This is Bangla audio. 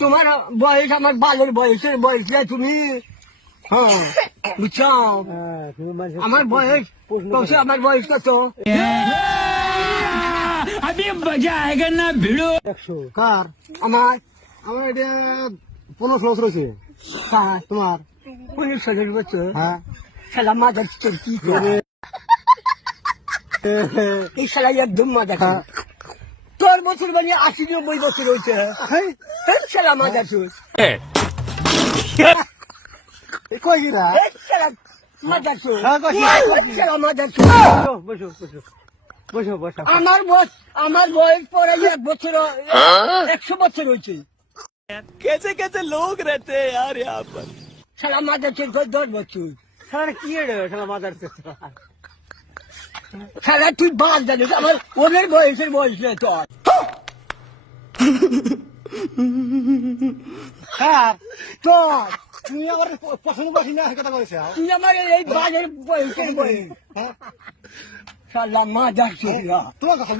তোমার বয়স আমার বালের বয়সের বয়স না তুমি। হ্যাঁ বুঝছো, আমার বয়স কত, আমার বয়স কত? अभी मजा आएगा ना भिड़ो। 100 কার? আমার আমার এটা 15 বছর হয়েছে। কার? তোমার? 15 বছর। হ্যাঁ। শালা মাদার চোর কি করে? এই শালা একদম মাদার চোর। তোর বছর মানে 80-90 বছর হয়েছে। এই শালা মাদার চোর। কই গিরা? এই শালা মাদার চোর। হ্যাঁ, কইছি। এই শালা মাদার চোর। বসো বসো বসো বসো। আমার বয়স পরে 1 বছর 100 বছর হয়েছে। कैसे कैसे लोग रहते हैं यार यहाँ पर। শালা মাদার চোর করে 10 বছর। শালা কি রে শালা মাদার চোদ। শালা তুই বাদ জানিস আমার ওদের বয়সের বয়স নেই তোর। কার? তোর তুমি আমার পছন্দ করছি না কথা কইছো। তুই আমার এই বাজের বয়সের বয়স। হ্যাঁ। শালা মাদার চোর। তোমার কথা